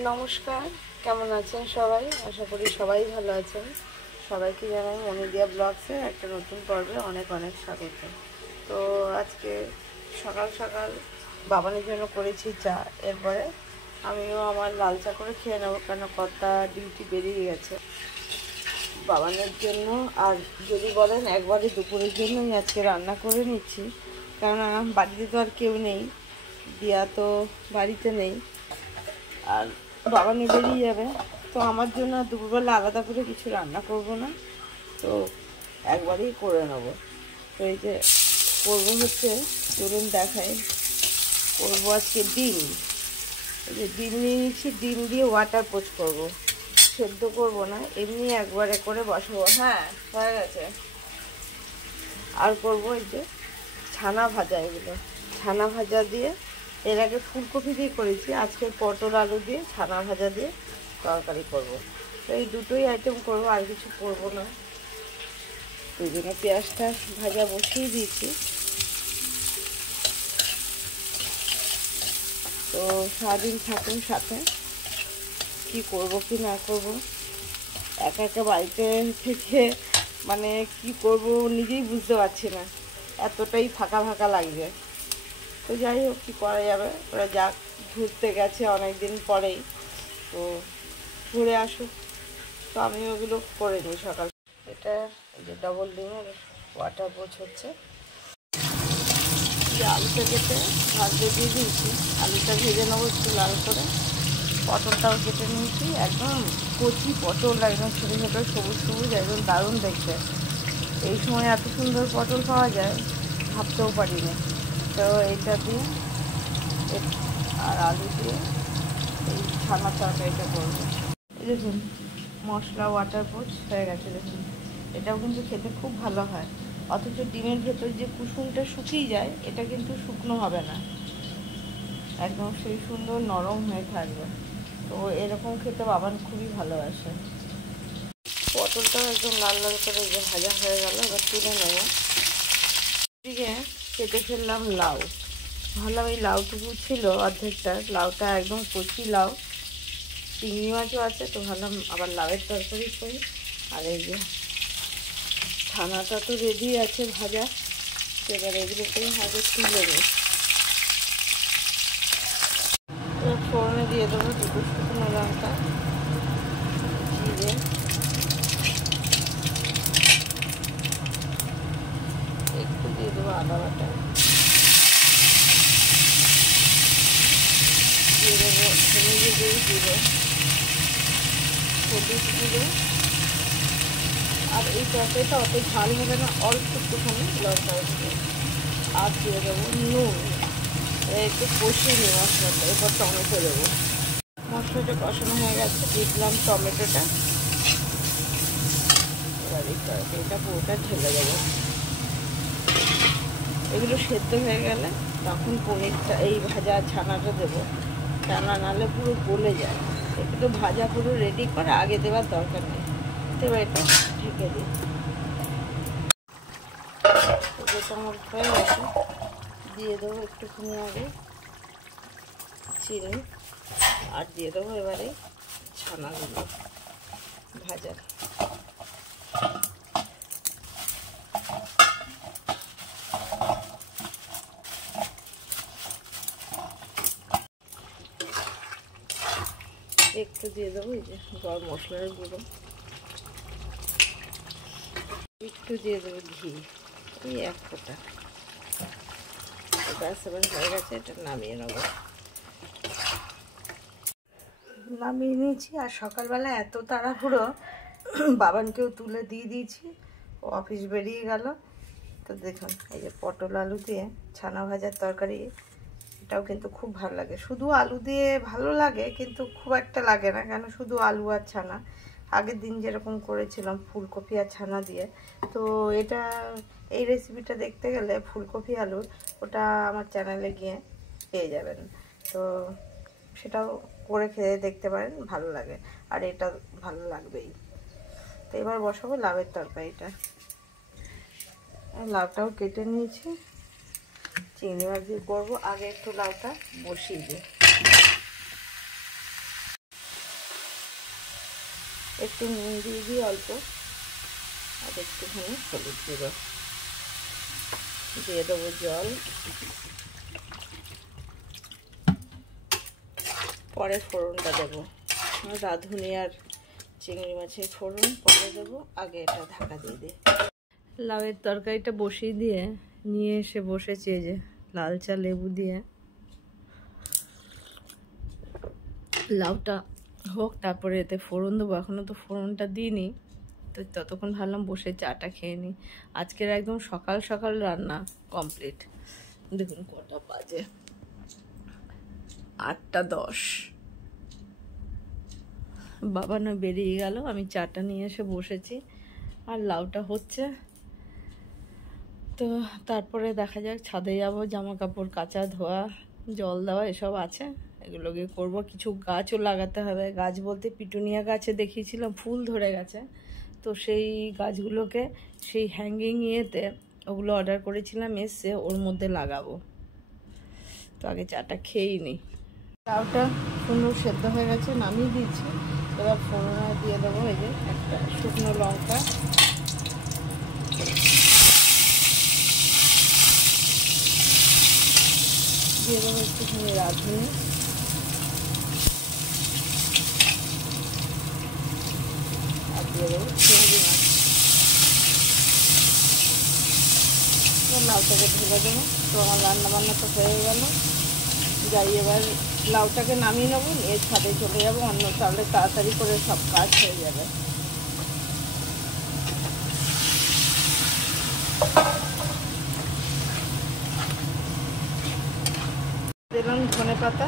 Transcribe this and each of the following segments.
নমস্কার, কেমন আছেন সবাই? আশা করি সবাই ভালো আছেন। সবাইকে জানাই মনিদিয়া ব্লগসের একটা নতুন পর্বে অনেক অনেক স্বাগত। তো আজকে সকাল সকাল বাবানের জন্য করেছি চা, এরপরে আমিও আমার লাল চা করে খেয়ে নেবো, কেন কর্তা ডিউটি বেরিয়ে গেছে বাবানের জন্য। আর যদি বলেন একবারে দুপুরের জন্যই আজকে রান্না করে নিচ্ছি, কেননা বাড়িতে তো আর কেউ নেই, দিয়া তো বাড়িতে নেই, আর বাবা নিয়ে বেরিয়ে যাবে। তো আমার জন্য দুপুরবেলা আলাদা করে কিছু রান্না করব না, তো একবারেই করে নেব। তো এই যে করবো হচ্ছে, চলুন দেখাই, করবো আজকে ডিম। এই যে ডিম নিয়ে নিচ্ছি, ডিম দিয়ে ওয়াটার পোচ করবো, সেদ্ধ করব না, এমনি একবারে করে বসাবো। হ্যাঁ, হয়ে গেছে। আর করবো এই যে ছানা ভাজা, এগুলো ছানা ভাজা দিয়ে, এর আগে ফুলকপি দিয়ে করেছি, আজকে পটল আলু দিয়ে ছানা ভাজা দিয়ে তরকারি করব। তো এই দুটোই আইটেম করব, আর কিছু করব না। ওই জন্য পেঁয়াজটা ভাজা বসিয়ে দিয়েছি। তো সারাদিন থাকুন সাথে, কি করব কি না করব, একা একা বাড়িতে থেকে মানে কি করব নিজেই বুঝতে পারছি না, এতটাই ফাঁকা ফাঁকা লাগছে। তো যাই হোক, কী করা যাবে, ওরা যাক, ঘুরতে গেছে অনেক দিন পরেই, তো ঘুরে আসুক। তো আমি ওগুলো করে নিই সকাল। এটা এই যে ডবল ডিমের ওয়াটার পোচ হচ্ছে। যে আলুটা কেটে ভাজতে দিয়ে দিয়েছি, আলুটা ভেজে নেবো একটু লাল করে। পটলটাও কেটে নিয়েছি, একদম কচি পটল, একদম ছোটো ছোটো সবুজ সবুজ, একদম দারুণ দেখতে। এই সময় এত সুন্দর পটল পাওয়া যায় ভাবতেও পারিনি। তো এইটা দিয়ে আর আলু দিয়ে এই ছানা তরকারিটা করবো। এই দেখুন, মশলা ওয়াটার পোচ হয়ে গেছে। দেখুন, এটাও কিন্তু খেতে খুব ভালো হয়, অথচ ডিমের ভেতর যে কুসুমটা শুকিয়ে যায়, এটা কিন্তু শুকনো হবে না, একদম সেই সুন্দর নরম হয়ে থাকবে। তো এরকম খেতে বাবান খুবই ভালোবাসে। পটলটাও একদম লাল লাল করে যে ভাজা হয়ে গেল, এবার তুলে নেব। এদিকে কেটে ফেললাম লাউ। ভাবলাম এই লাউটুকু ছিল অর্ধেকটা, লাউটা একদম কচি লাউ, চিংড়ি মাছও আছে, তো ভাবলাম আবার লাউয়ের তরকারি করি। আর এই যে ছানাটা তো রেডি আছে ভাজা, এবার এগুলোকেই আগে তুলে নিই। এবার ফোড়নে দিয়ে দেবো দুটো শুকনো লঙ্কা, জিরে, একটু দিয়ে দেবো আদা বাটা, দিয়ে দেবো ধনে জিরে, হলুদ গুঁড়ো। আর এই তরকারিটা অত ঝাল হবে না, অল্প একটুখানি লঙ্কা দেবো, আর দিয়ে দেবো নুন। একটু কষিয়ে নিই মশলাটা, এরপর টমেটো দেবো। মশলাটা কষানো হয়ে গেছে, দিয়ে দিলাম টমেটোটা। এবার এই তরকারিটা পুরোটা ঢেলে দেবো। এগুলো সেদ্ধ হয়ে গেলে তখন পনিরটা, এই ভাজা ছানাটা দেবো, ছানা নাহলে পুরো গলে যায়। একটু ভাজা পুরো রেডি করে আগে দেওয়ার দরকার নেই। এবার এটা ঢেকে দিই। যেটা আমার হয়ে গেছে, দিয়ে দেবো একটুখানি আগে চিনি, আর দিয়ে দেবো এবারে ছানাগুলো ভাজা। একটু দিয়ে দেবো এই যে গরম মশলার গুঁড়ো, একটু দিয়ে দেবো ঘি, এই এক ফোঁটা। ব্যাস, এবার হয়ে গেছে, এটা নামিয়ে নেবো। নামিয়ে নিয়েছি। আর সকালবেলা এত তাড়াহুড়ো, বাবানকেও তুলে দিয়ে দিয়েছি, ও অফিস বেরিয়ে গেল। তো দেখুন, এই যে পটল আলু দিয়ে ছানা ভাজার তরকারি, এটাও কিন্তু খুব ভালো লাগে। শুধু আলু দিয়ে ভালো লাগে, কিন্তু খুব একটা লাগে না, কেন শুধু আলু আর ছানা। আগের দিন যেরকম করেছিলাম ফুলকপি আর ছানা দিয়ে, তো এটা এই রেসিপিটা দেখতে গেলে ফুলকপি আলুর, ওটা আমার চ্যানেলে গিয়ে পেয়ে যাবেন। তো সেটাও করে খেয়ে দেখতে পারেন, ভালো লাগে। আর এটা ভালো লাগবেই। তো এবার বসাবো লাউয়ের তরকারিটা। লাউটাও কেটে নিয়েছি, চিংড়ি মাছ দিয়ে করবো। আগে একটু লাউটা বসিয়ে দিই। একটু নুন দিয়ে দিই অল্প, আর একটুখানি হলুদ গুঁড়ো দিয়ে দেবো, জল, পরে ফোড়নটা দেবো। রাঁধুনি আর চিংড়ি মাছের ফোড়ন পরে দেবো, আগে এটা ঢাকা দিয়ে দিই। লাউয়ের তরকারিটা বসিয়ে দিয়ে নিয়ে এসে বসেছি, এই যে লাল চা লেবু দিয়ে। লাউটা হোক, তারপরে এতে ফোড়ন দেবো। এখনও তো ফোড়নটা দিইনি, তো ততক্ষণ ভাবলাম বসে চাটা খেয়ে নিই। আজকের একদম সকাল সকাল রান্না কমপ্লিট। দেখুন কটা বাজে, 8:10। বাবা না বেরিয়ে গেল, আমি চাটা নিয়ে এসে বসেছি আর লাউটা হচ্ছে। তো তারপরে দেখা যাক, ছাদে যাব, জামা কাপড় কাচা ধোয়া, জল দেওয়া এসব আছে, এগুলোকে করব। কিছু গাছও লাগাতে হবে। গাছ বলতে পিটুনিয়া গাছে দেখিয়েছিলাম ফুল ধরে গেছে, তো সেই গাছগুলোকে সেই হ্যাঙ্গিং ইয়েতে ওগুলো অর্ডার করেছিলাম, এসে ওর মধ্যে লাগাবো। তো আগে চাটা খেয়েই নিই। লাউটা সুন্দর সেদ্ধ হয়ে গেছে, নামিয়ে দিয়েছি। এবার ফোড়নে দিয়ে দেবো এই যে একটা শুকনো লঙ্কা, দিয়ে দেবো একটুখানি রাঁধুনি, আর দিয়ে দেবো চিংড়ি মাছ। লাউটাকে ঢেলে দেবো। তো আমার রান্নাবান্না তো হয়ে গেল। যাই এবার লাউটাকে নামিয়ে নেবো, নিয়ে ছাদে চলে যাবো, অন্য তাহলে তাড়াতাড়ি করে সব কাজ হয়ে যাবে। দিলাম ধনে পাতা,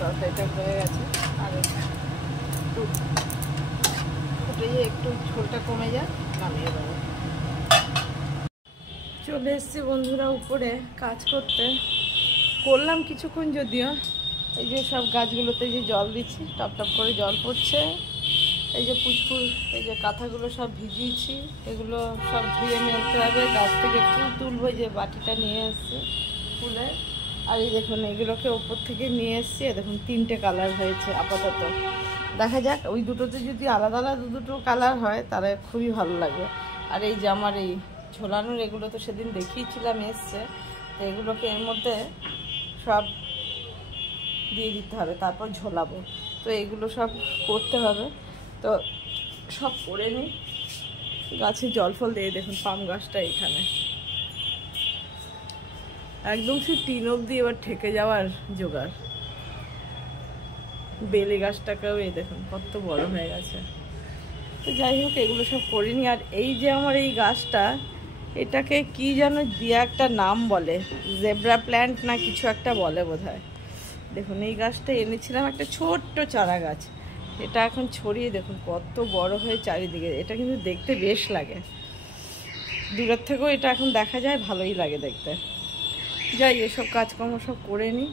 তরকারিটা হয়ে গেছে। আর একটু ফুটে গিয়ে একটু ঝোলটা কমে যায়, নামিয়ে দেবো। চলে এসছি বন্ধুরা উপরে কাজ করতে। করলাম কিছুক্ষণ, যদিও এই যে সব গাছগুলোতে যে জল দিচ্ছি, টপ টপ করে জল পড়ছে। এই যে পুচপুর, এই যে কাঁথাগুলো সব ভিজিয়েছি, এগুলো সব ধুয়ে মেলতে হবে। গাছ থেকে ফুল তুলবো, যে বাটিটা নিয়ে এসছি ফুলের। আর এই দেখুন এগুলোকে ওপর থেকে নিয়ে এসছি, দেখুন 3টে কালার হয়েছে আপাতত। দেখা যাক, ওই দুটোতে যদি আলাদা আলাদা দুটো কালার হয় তাহলে খুবই ভালো লাগবে। আর এই যে আমার এই ঝোলানোর এগুলো তো সেদিন দেখিয়েছিলাম এসছে, তো এগুলোকে এর মধ্যে সব দিয়ে দিতে হবে, তারপর ঝোলাবো। তো এগুলো সব করতে হবে, তো সব করে নিই। গাছে জল ফল দিয়ে, দেখুন পাম গাছটা এখানে একদম সেই 3 অবধি এবার ঠেকে যাওয়ার জোগাড়। বেলে গাছটাকেও এই দেখুন কত বড় হয়ে গেছে। তো যাই হোক, এগুলো সব করিনি। আর এই যে আমার এই গাছটা, এটাকে কি যেন দিয়ে একটা নাম বলে, জেব্রা প্ল্যান্ট না কিছু একটা বলে বোধহয়। দেখুন এই গাছটা এনেছিলাম, একটা ছোট্ট চারা গাছ। এটা এখন ছড়িয়ে দেখুন কত বড় হয়ে চারিদিকে। এটা কিন্তু দেখতে বেশ লাগে, দূরের থেকেও এটা এখন দেখা যায়, ভালোই লাগে দেখতে। যাই এসব কাজকর্ম সব করে নিই।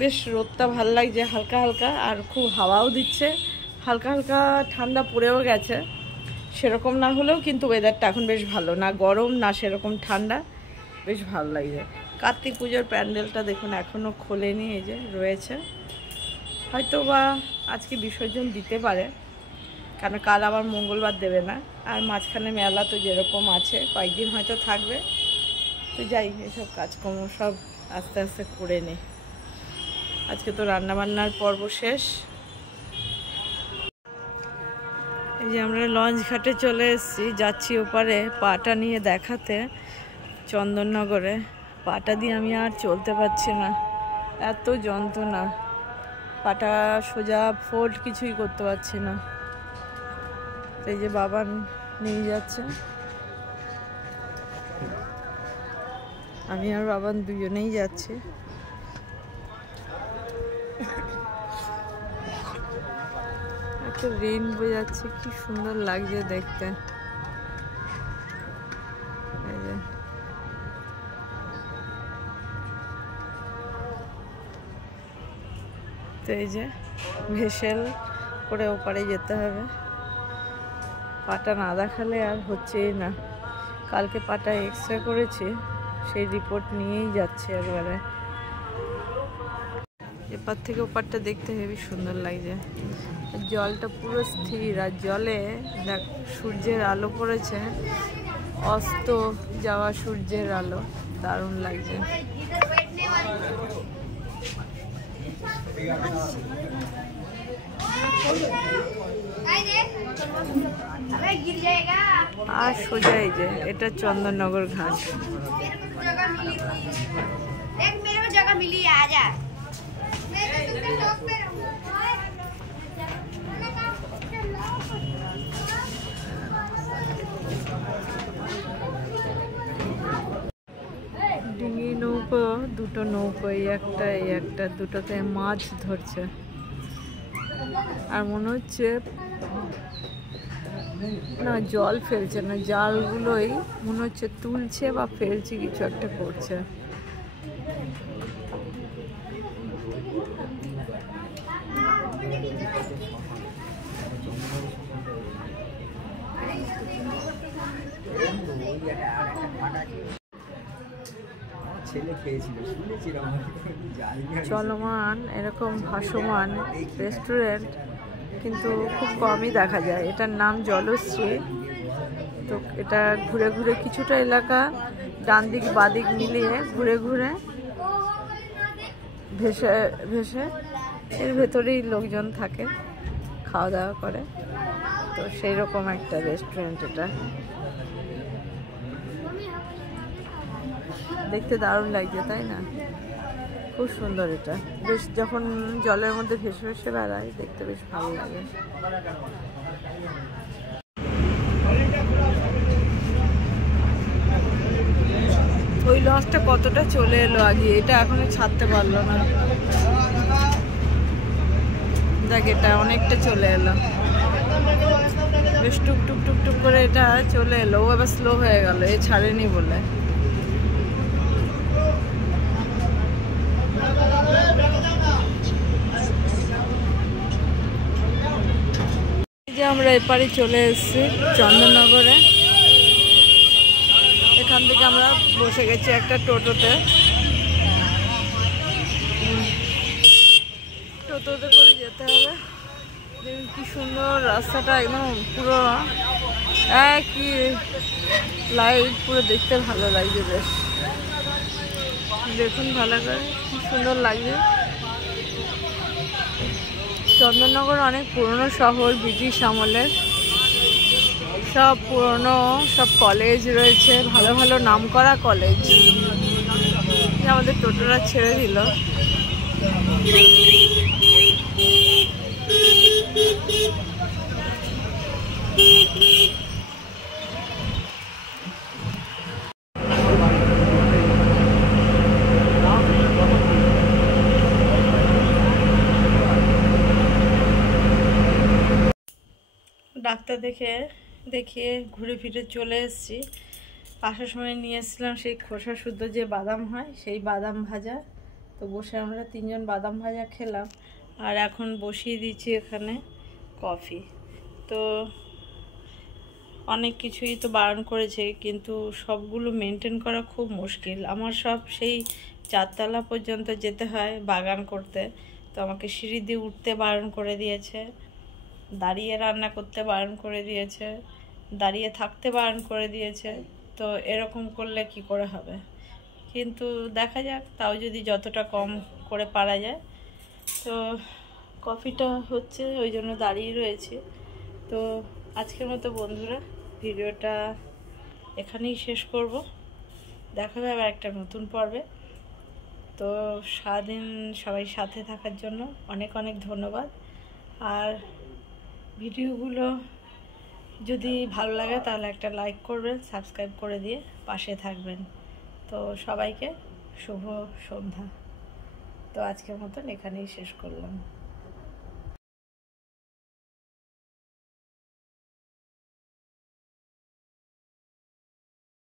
বেশ রোদটা ভালো লাগছে হালকা হালকা, আর খুব হাওয়াও দিচ্ছে। হালকা হালকা ঠান্ডা পড়েও গেছে, সেরকম না হলেও কিন্তু ওয়েদারটা এখন বেশ ভালো, না গরম না সেরকম ঠান্ডা, বেশ ভালো লাগছে। কার্তিক পুজোর প্যান্ডেলটা দেখুন এখনও খোলেনি, এই যে রয়েছে। হয়তো বা আজকে বিসর্জন দিতে পারে, কারণ কাল আবার মঙ্গলবার দেবে না। আর মাঝখানে মেলা তো যেরকম আছে, কয়েকদিন হয়তো থাকবে। তো যাই এসব কাজকর্ম সব আস্তে আস্তে করে নিই। আজকে তো রান্নাবান্নার পর্ব শেষ। এই যে আমরা লঞ্চ ঘাটে চলে এসেছি, যাচ্ছি ওপারে পাটা নিয়ে দেখাতে চন্দননগরে। পাটা দিয়ে আমি আর চলতে পারছি না, এত যন্ত্রণা। পাটা সোজা ফোল্ড কিছুই করতে পারছি না। এই যে বাবা নিয়ে যাচ্ছে, আমি আর বাবান দুজনেই যাচ্ছি। একটা রেইনবো যাচ্ছে, কি সুন্দর লাগছে দেখতে। এই যে তো এই যে ভেসেল করে ওপারে যেতে হবে। পাটা না দেখালে আর হচ্ছেই না। কালকে পাটা এক্স-রে করেছি, সেই রিপোর্ট নিয়েই যাচ্ছে একবারে। এপার থেকে ওপারটা দেখতে হেবি সুন্দর লাগছে। জলটা পুরো স্থির, আর জলে দেখ সূর্যের আলো পড়েছে, অস্ত যাওয়া সূর্যের আলো, দারুণ লাগছে। আর সোজা এই যে এটা চন্দননগর ঘাট। ডিঙি নৌকো, দুটো নৌকো, এই একটা দুটোতে মাছ ধরছে। আর মনে হচ্ছে না জল ফেলছে না, জালগুলোই মনে হচ্ছে তুলছে বা ফেলছে, কিছু একটা করছে। চলমান এরকম ভাসমান রেস্টুরেন্ট কিন্তু খুব কমই দেখা যায়। এটার নাম জলশ্রী। তো এটা ঘুরে ঘুরে কিছুটা এলাকা ডান দিক বাদিক মিলিয়ে ঘুরে ঘুরে ভেসে ভেসে এর ভেতরেই লোকজন থাকে, খাওয়া দাওয়া করে। তো সেই রকম একটা রেস্টুরেন্ট এটা। দেখতে দারুণ লাগছে তাই না? খুব সুন্দর এটা, বেশ যখন জলের মধ্যে ভেসে ভেসে বেড়ায় দেখতে বেশ ভালো লাগে। ওই লঞ্চটা কতটা চলে এলো আগে, এটা এখনো ছাড়তে পারলো না। দেখ এটা অনেকটা চলে এলো, বেশ টুক টুক টুক টুক করে এটা চলে এলো। ও এবার স্লো হয়ে গেল, এ ছাড়েনি বলে। যে আমরা এপারে চলে এসেছি চন্দননগরে। এখান থেকে আমরা বসে গেছি একটা টোটোতে। টোটোতে করে যেতে হবে। দেখুন কি সুন্দর রাস্তাটা, একদম পুরো কি লাইট, পুরো দেখতে ভালো লাগছে বেশ। দেখুন ভালো করে কি সুন্দর লাগছে। চন্দননগর অনেক পুরনো শহর, ব্রিটিশ আমলের। সব পুরনো সব কলেজ রয়েছে, ভালো ভালো নামকরা কলেজ। আমাদের টোটোরা ছেড়ে দিল। ডাক্তার দেখিয়ে ঘুরে ফিরে চলে এসেছি। আসার সময় নিয়ে এসেছিলাম সেই খোসা শুদ্ধ যে বাদাম হয়, সেই বাদাম ভাজা। তো বসে আমরা তিনজন বাদাম ভাজা খেলাম। আর এখন বসিয়ে দিচ্ছি এখানে কফি। তো অনেক কিছুই তো বারণ করেছে, কিন্তু সবগুলো মেনটেন করা খুব মুশকিল। আমার সব সেই 4 তলা পর্যন্ত যেতে হয় বাগান করতে। তো আমাকে সিঁড়ি দিয়ে উঠতে বারণ করে দিয়েছে, দাঁড়িয়ে রান্না করতে বারণ করে দিয়েছে, দাঁড়িয়ে থাকতে বারণ করে দিয়েছে। তো এরকম করলে কি করে হবে? কিন্তু দেখা যাক, তাও যদি যতটা কম করে পারা যায়। তো কফিটা হচ্ছে, ওই জন্য দাঁড়িয়ে রয়েছে। তো আজকের মতো বন্ধুরা ভিডিওটা এখানেই শেষ করব। দেখা হবে আবার একটা নতুন পর্বে। তো সারাদিন সবাই সাথে থাকার জন্য অনেক অনেক ধন্যবাদ। আর ভিডিওগুলো যদি ভালো লাগে তাহলে একটা লাইক করবেন, সাবস্ক্রাইব করে দিয়ে পাশে থাকবেন। তো সবাইকে শুভ সন্ধ্যা। তো আজকের মতন এখানেই শেষ করলাম।